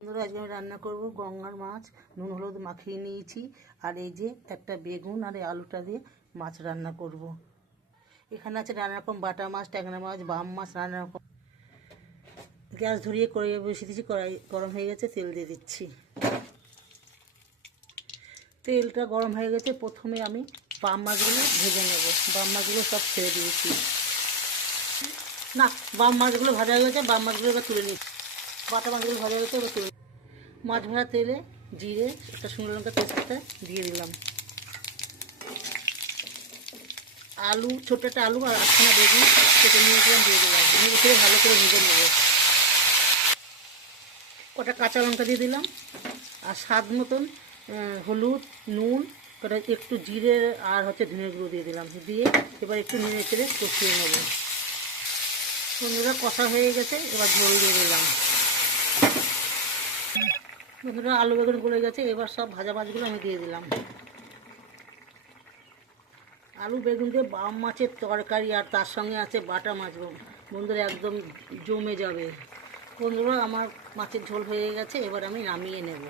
বন্ধুরা, আজকে আমি রান্না করব গঙ্গার মাছ। নুন হলুদ মাখিয়ে নিয়েছি। আর এই যে একটা বেগুন আর এই আলুটা দিয়ে মাছ রান্না করব। এখানে আছে নানা রকম বাটা মাছ, ট্যাংরা মাছ, বাম মাছ, নানা রকম। গ্যাস ধরিয়ে কড়াই বসিয়ে দিচ্ছি। কড়াই গরম হয়ে গেছে, তেল দিয়ে দিচ্ছি। তেলটা গরম হয়ে গেছে, প্রথমে আমি বাম মাছগুলো ভেজে নেব। বাম মাছগুলো সব ছেড়ে দিয়েছি। না, বাম মাছগুলো ভাজা হয়ে গেছে, বাম মাছগুলো এবার তুলে নিচ্ছি। বাটা মাছগুলো ভাজা হয়ে গেছে, এবার তুলে মাছ ভাজা তেলে জিরে, একটা শুকনো লঙ্কা তেজপাতা দিয়ে দিলাম। আলু, ছোট্ট একটা আলু আর 8খানা বেগুন কেটে নিয়েছিলাম দিয়ে দিলাম। নেড়ে চেড়ে ভালো করে ভেজে নেব। কটা কাঁচা লঙ্কা দিয়ে দিলাম। আর স্বাদ মতন হলুদ, নুন, কটা একটু জিরে আর ধনে গুঁড়ো দিয়ে দিলাম। দিয়ে এবার একটু নেড়ে চেড়ে কষিয়ে নেব। বন্ধুরা, কষা হয়ে গেছে, এবার ঝোল দিয়ে দিলাম। বন্ধুরা, আলু বেগুন গলে গেছে, এবার সব ভাজা মাছগুলো আমি দিয়ে দিলাম। আলু বেগুন দিয়ে বাম মাছের তরকারি আর তার সঙ্গে আছে বাটা মাছ। বন্ধুরা, একদম জমে যাবে। বন্ধুরা, আমার মাছের ঝোল হয়ে গেছে, এবার আমি নামিয়ে নেব।